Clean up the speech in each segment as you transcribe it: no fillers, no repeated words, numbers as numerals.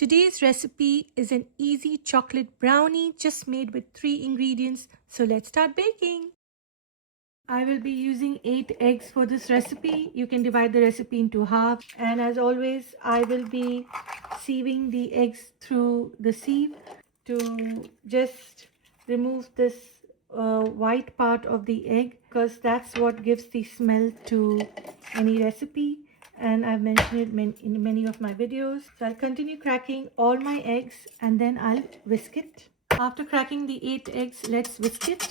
Today's recipe is an easy chocolate brownie just made with 3 ingredients. So let's start baking. I will be using 8 eggs for this recipe. You can divide the recipe into half. And as always, I will be sieving the eggs through the sieve to just remove this white part of the egg, because that's what gives the smell to any recipe, and I've mentioned it in many of my videos. So I'll continue cracking all my eggs and then I'll whisk it. After cracking the 8 eggs, let's whisk it.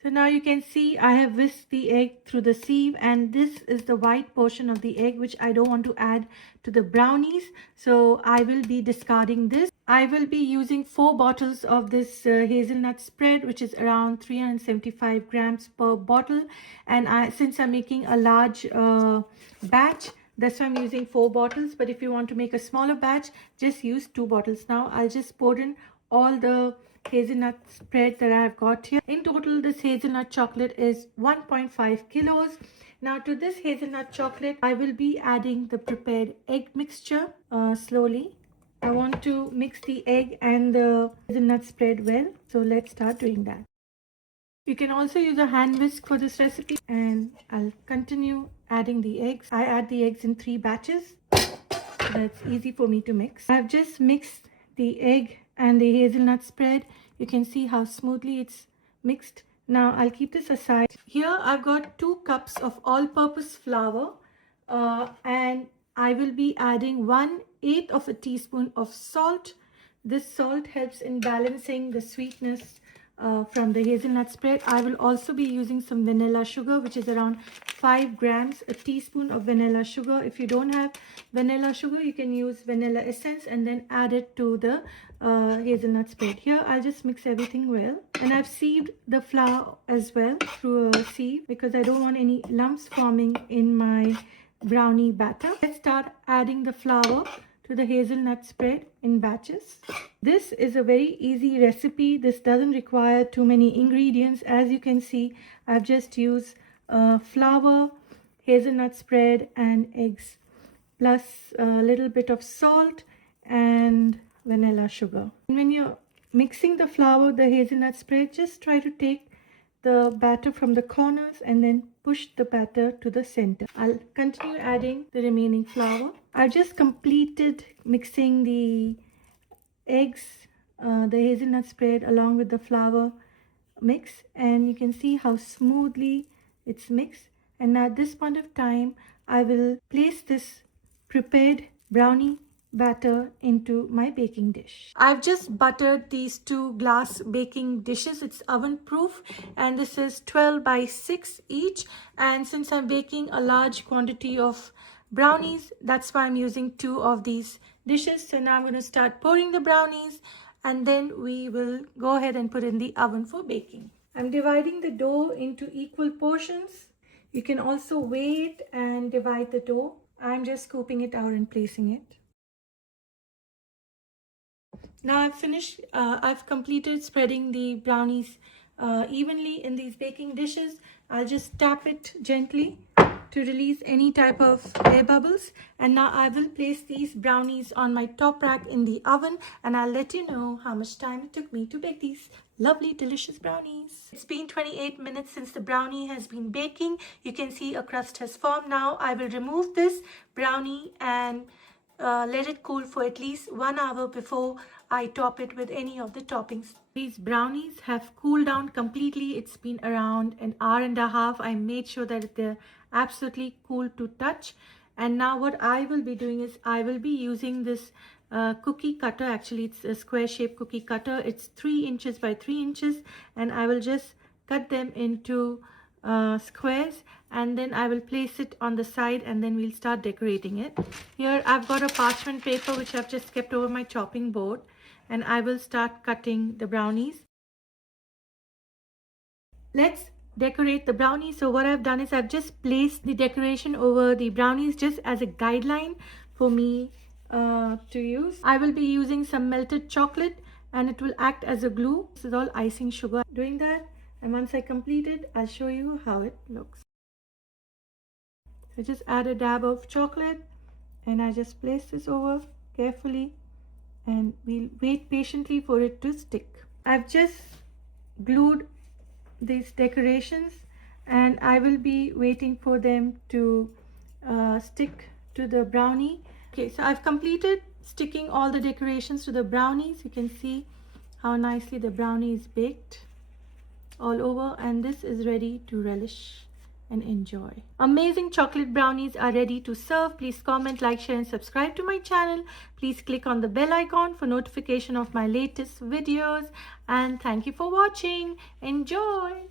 So now you can see I have whisked the egg through the sieve, and this is the white portion of the egg which I don't want to add to the brownies. So I will be discarding this. I will be using 4 bottles of this hazelnut spread, which is around 375 grams per bottle. And since I'm making a large batch, that's why I'm using 4 bottles. But if you want to make a smaller batch, just use 2 bottles. Now I'll just pour in all the hazelnut spread that I've got here. In total, this hazelnut chocolate is 1.5 kilos. Now to this hazelnut chocolate, I will be adding the prepared egg mixture slowly. I want to mix the egg and the hazelnut spread well. So let's start doing that. You can also use a hand whisk for this recipe, and I'll continue adding the eggs. I add the eggs in 3 batches. So that's easy for me to mix. I've just mixed the egg and the hazelnut spread. You can see how smoothly it's mixed. Now I'll keep this aside. Here I've got 2 cups of all-purpose flour, and I will be adding 1/8 of a teaspoon of salt. This salt helps in balancing the sweetness from the hazelnut spread. I will also be using some vanilla sugar, which is around 5 grams, a teaspoon of vanilla sugar. If you don't have vanilla sugar, you can use vanilla essence and then add it to the hazelnut spread. Here I'll just mix everything well, and I've sieved the flour as well through a sieve because I don't want any lumps forming in my brownie batter. Let's start adding the flour to the hazelnut spread in batches. This is a very easy recipe. This doesn't require too many ingredients. As you can see, I've just used flour, hazelnut spread and eggs, plus a little bit of salt and vanilla sugar. And when you're mixing the flour, the hazelnut spread, just try to take the batter from the corners and then push the batter to the center. I'll continue adding the remaining flour. I've just completed mixing the eggs, the hazelnut spread along with the flour mix, and you can see how smoothly it's mixed. And now at this point of time, I will place this prepared brownie batter into my baking dish. I've just buttered these 2 glass baking dishes. It's oven proof, and this is 12 by 6 each. And since I'm baking a large quantity of brownies, that's why I'm using 2 of these dishes. So now I'm going to start pouring the brownies, and then we will go ahead and put in the oven for baking. I'm dividing the dough into equal portions. You can also weigh it and divide the dough. I'm just scooping it out and placing it. Now I've finished, I've completed spreading the brownies evenly in these baking dishes. I'll just tap it gently to release any type of air bubbles. And now I will place these brownies on my top rack in the oven, and I'll let you know how much time it took me to bake these lovely, delicious brownies. It's been 28 minutes since the brownie has been baking. You can see a crust has formed. Now I will remove this brownie and let it cool for at least 1 hour before I top it with any of the toppings. These brownies have cooled down completely. It's been around an hour and a half. I made sure that they're absolutely cool to touch. And now what I will be doing is I will be using this cookie cutter. Actually, it's a square shaped cookie cutter. It's 3 inches by 3 inches, and I will just cut them into squares, and then I will place it on the side, and then we'll start decorating it. Here I've got a parchment paper which I've just kept over my chopping board, and I will start cutting the brownies. Let's decorate the brownies. So what I've done is I've just placed the decoration over the brownies just as a guideline for me to use. I will be using some melted chocolate, and it will act as a glue. This is all icing sugar. Doing that, and once I complete it, I'll show you how it looks. So just add a dab of chocolate and I just place this over carefully, and we'll wait patiently for it to stick. I've just glued these decorations, and I will be waiting for them to stick to the brownie. Okay, so I've completed sticking all the decorations to the brownies. You can see how nicely the brownie is baked all over, and this is ready to relish and enjoy. Amazing chocolate brownies are ready to serve. Please comment, like, share, and subscribe to my channel. Please click on the bell icon for notification of my latest videos, and thank you for watching. Enjoy.